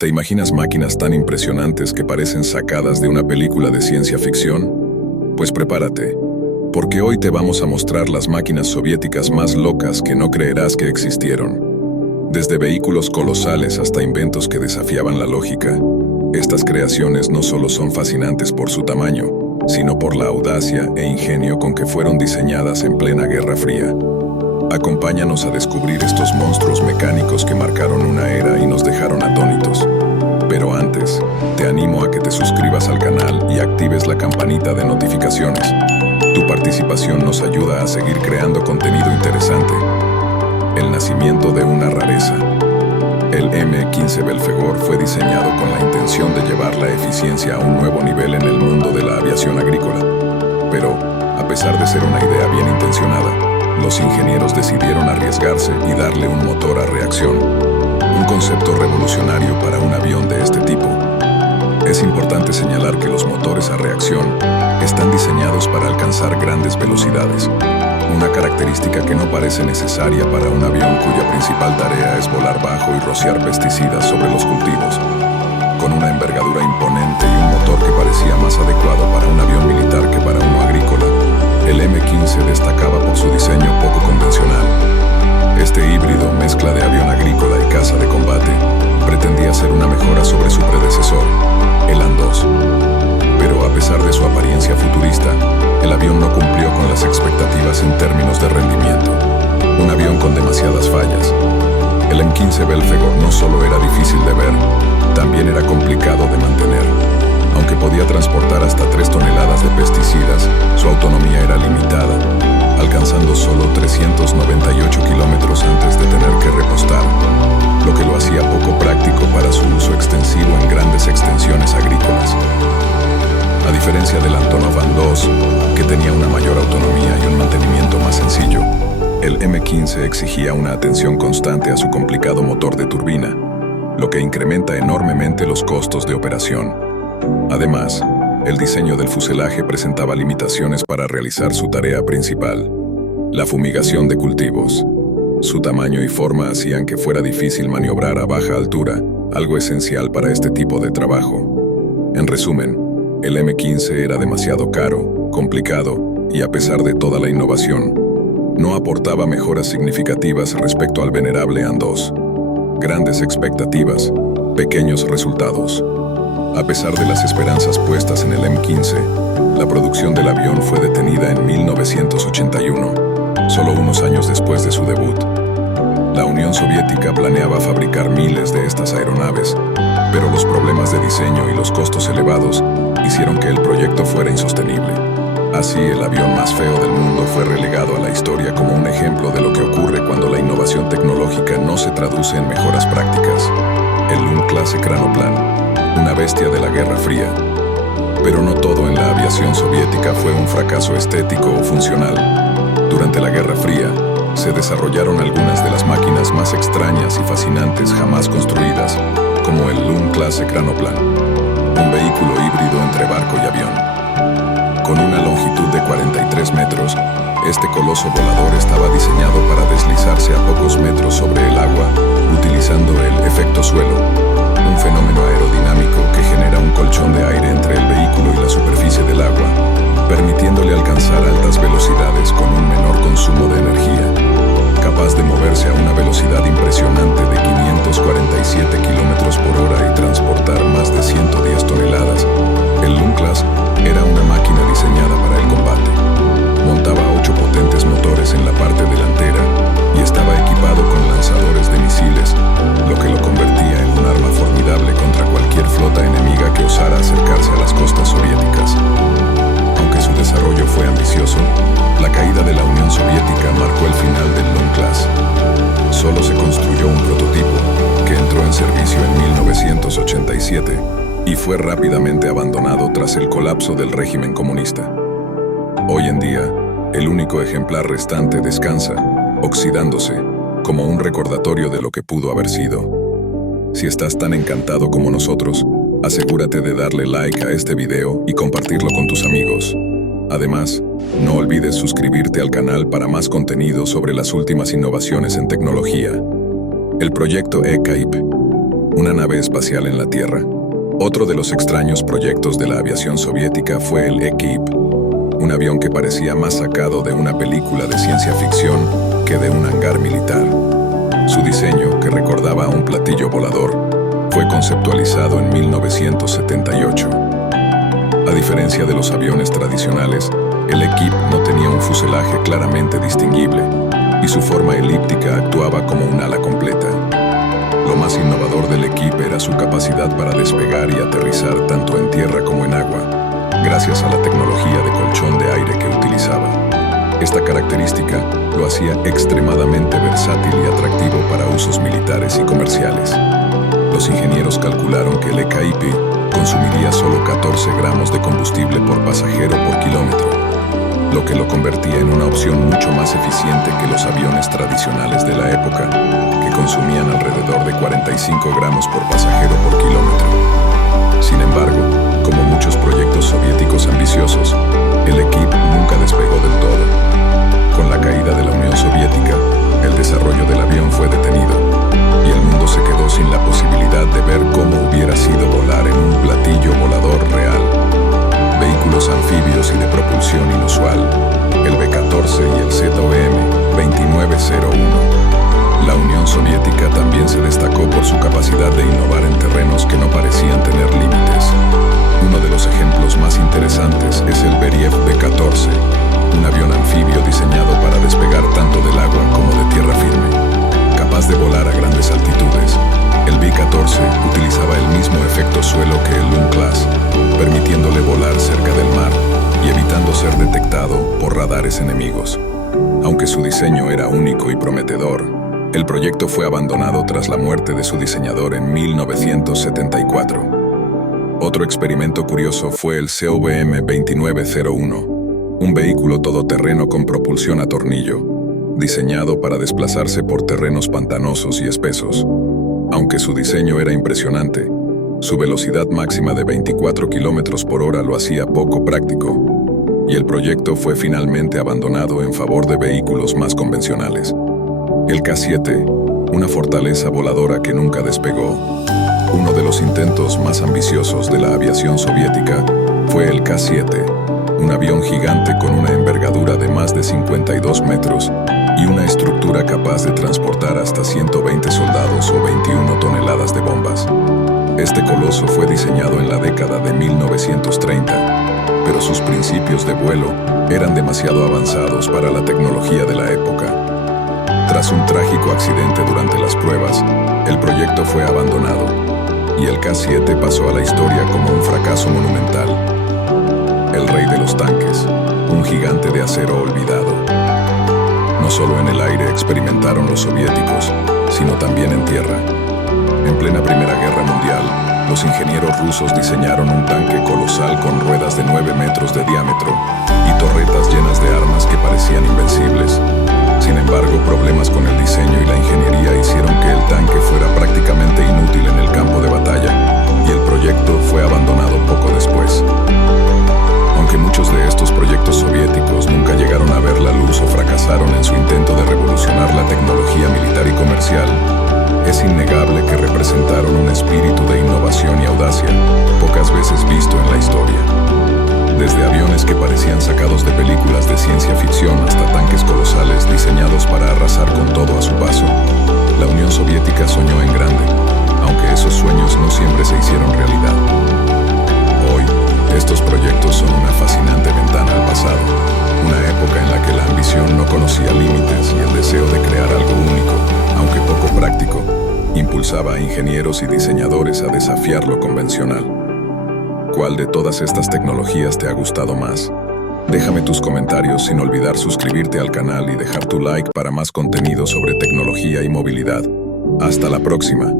¿Te imaginas máquinas tan impresionantes que parecen sacadas de una película de ciencia ficción? Pues prepárate, porque hoy te vamos a mostrar las máquinas soviéticas más locas que no creerás que existieron. Desde vehículos colosales hasta inventos que desafiaban la lógica, estas creaciones no solo son fascinantes por su tamaño, sino por la audacia e ingenio con que fueron diseñadas en plena Guerra Fría. Acompáñanos a descubrir estos monstruos mecánicos que marcaron una era y nos dejaron atónitos. Pero antes, te animo a que te suscribas al canal y actives la campanita de notificaciones. Tu participación nos ayuda a seguir creando contenido interesante. El nacimiento de una rareza. El M15 Belfegor fue diseñado con la intención de llevar la eficiencia a un nuevo nivel en el mundo de la aviación agrícola. Pero, a pesar de ser una idea bien intencionada, los ingenieros decidieron arriesgarse y darle un motor a reacción, un concepto revolucionario para un avión de este tipo. Es importante señalar que los motores a reacción están diseñados para alcanzar grandes velocidades, una característica que no parece necesaria para un avión cuya principal tarea es volar bajo y rociar pesticidas sobre los cultivos. Con una envergadura imponente y un motor que parecía más adecuado para un avión militar que para uno agrícola, el M15 destacaba por su diseño poco convencional. Este híbrido, mezcla de avión agrícola y caza de combate, pretendía ser una mejora sobre su predecesor, el An-2. Pero a pesar de su apariencia futurista, el avión no cumplió con las expectativas en términos de rendimiento. Un avión con demasiadas fallas. El M15 Belfegor no solo era difícil de ver, también era complicado de mantener. Aunque podía transportar hasta 3 toneladas de pesticidas, su autonomía era limitada, alcanzando solo 398 kilómetros antes de tener que repostar, lo que lo hacía poco práctico para su uso extensivo en grandes extensiones agrícolas. A diferencia del Antonov An-2, que tenía una mayor autonomía y un mantenimiento más sencillo, el M15 exigía una atención constante a su complicado motor de turbina, lo que incrementa enormemente los costos de operación. Además, el diseño del fuselaje presentaba limitaciones para realizar su tarea principal, la fumigación de cultivos. Su tamaño y forma hacían que fuera difícil maniobrar a baja altura, algo esencial para este tipo de trabajo. En resumen, el M15 era demasiado caro, complicado y, a pesar de toda la innovación, no aportaba mejoras significativas respecto al venerable An-2. Grandes expectativas, pequeños resultados. A pesar de las esperanzas puestas en el M15, la producción del avión fue detenida en 1981, solo unos años después de su debut. La Unión Soviética planeaba fabricar miles de estas aeronaves, pero los problemas de diseño y los costos elevados hicieron que el proyecto fuera insostenible. Así, el avión más feo del mundo fue relegado a la historia como un ejemplo de lo que ocurre cuando la innovación tecnológica no se traduce en mejoras prácticas. El Lund-clase Kranoplan, una bestia de la Guerra Fría. Pero no todo en la aviación soviética fue un fracaso estético o funcional. Durante la Guerra Fría, se desarrollaron algunas de las máquinas más extrañas y fascinantes jamás construidas, como el Lund-clase Kranoplan, un vehículo híbrido entre barco y avión. Con una longitud de 43 metros, este coloso volador estaba diseñado para deslizarse a pocos metros sobre el agua, utilizando el efecto suelo, un fenómeno aerodinámico que genera un colchón de aire entre el vehículo y la superficie del agua, permitiéndole alcanzar altas velocidades con un menor consumo de energía. Capaz de moverse a una velocidad impresionante de 547 kilómetros por hora y transportar más de 110 toneladas, el Lund-class era una máquina diseñada para el combate. Montaba 8 potentes motores en la parte delantera y estaba equipado con lanzadores de misiles, lo que lo convertía en un arma formidable contra cualquier flota enemiga que osara acercarse a las costas soviéticas. Aunque su desarrollo fue ambicioso, la caída de la Unión Soviética marcó el final del Lund-class. Solo se construyó un prototipo, que entró en servicio en 1987 y fue rápidamente abandonado tras el colapso del régimen comunista. Hoy en día, el único ejemplar restante descansa, oxidándose, como un recordatorio de lo que pudo haber sido. Si estás tan encantado como nosotros, asegúrate de darle like a este video y compartirlo con tus amigos. Además, no olvides suscribirte al canal para más contenido sobre las últimas innovaciones en tecnología. El proyecto E-Caip una nave espacial en la Tierra. Otro de los extraños proyectos de la aviación soviética fue el Ekip, un avión que parecía más sacado de una película de ciencia ficción que de un hangar militar. Su diseño, que recordaba a un platillo volador, fue conceptualizado en 1978. A diferencia de los aviones tradicionales, el Ekip no tenía un fuselaje claramente distinguible y su forma elíptica actuaba como un ala completa. Lo más innovador del Ekip era su capacidad para despegar y aterrizar tanto en tierra como en agua, gracias a la tecnología de colchón de aire que utilizaba. Esta característica lo hacía extremadamente versátil y atractivo para usos militares y comerciales. Los ingenieros calcularon que el Ekip consumiría solo 14 gramos de combustible por pasajero por kilómetro, lo que lo convertía en una opción mucho más eficiente que los aviones tradicionales de la época, que consumían alrededor de 45 gramos por pasajero por kilómetro. Sin embargo, como muchos proyectos soviéticos ambiciosos, el Ekip nunca despegó del todo. Con la caída de la Unión Soviética, el desarrollo del avión fue detenido, y el mundo se quedó sin la posibilidad de ver cómo hubiera sido volar en un platillo volador real. Vehículos anfibios y de propulsión inusual, el B-14 y el ZOM-2901. La Unión Soviética también se destacó por su capacidad de innovar en terrenos que no parecían tener límites. Uno de los ejemplos más interesantes es el Beriev B-14, un avión anfibio diseñado para despegar tanto del agua como de tierra firme. Capaz de volar a grandes altitudes, el B-14 utilizaba el mismo efecto suelo que el Lund-class, permitiéndole volar cerca del mar y evitando ser detectado por radares enemigos. Aunque su diseño era único y prometedor, el proyecto fue abandonado tras la muerte de su diseñador en 1974. Otro experimento curioso fue el ZOM-2901, un vehículo todoterreno con propulsión a tornillo, diseñado para desplazarse por terrenos pantanosos y espesos. Aunque su diseño era impresionante, su velocidad máxima de 24 km por hora lo hacía poco práctico, y el proyecto fue finalmente abandonado en favor de vehículos más convencionales. El K-7, una fortaleza voladora que nunca despegó. Uno de los intentos más ambiciosos de la aviación soviética fue el K-7, un avión gigante con una envergadura de más de 52 metros y una estructura capaz de transportar hasta 120 soldados o 21 toneladas de bombas. Este coloso fue diseñado en la década de 1930, pero sus principios de vuelo eran demasiado avanzados para la tecnología de la época. Tras un trágico accidente durante las pruebas, el proyecto fue abandonado, y el K-7 pasó a la historia como un fracaso monumental. El rey de los tanques, un gigante de acero olvidado. No solo en el aire experimentaron los soviéticos, sino también en tierra. En plena Primera Guerra Mundial, los ingenieros rusos diseñaron un tanque colosal con ruedas de 9 metros de diámetro y torretas llenas de armas que parecían invencibles. Sin embargo, problemas con el diseño y la ingeniería hicieron que el tanque fuera prácticamente inútil en el campo de batalla, y el proyecto fue abandonado poco después. Aunque muchos de estos proyectos soviéticos nunca llegaron a ver la luz o fracasaron en su intento de revolucionar la tecnología militar y comercial, es innegable que representaron un espíritu de innovación y audacia pocas veces visto en la historia. Desde aviones que parecían sacados de películas de ciencia ficción hasta tanques colosales diseñados para arrasar con todo a su paso, la Unión Soviética soñó en grande, aunque esos sueños no siempre se hicieron realidad. Hoy, estos proyectos son una fascinante ventana al pasado, una época en la que la ambición no conocía límites y el deseo de crear algo único, aunque poco práctico, impulsaba a ingenieros y diseñadores a desafiar lo convencional. ¿Cuál de todas estas tecnologías te ha gustado más? Déjame tus comentarios sin olvidar suscribirte al canal y dejar tu like para más contenido sobre tecnología y movilidad. Hasta la próxima.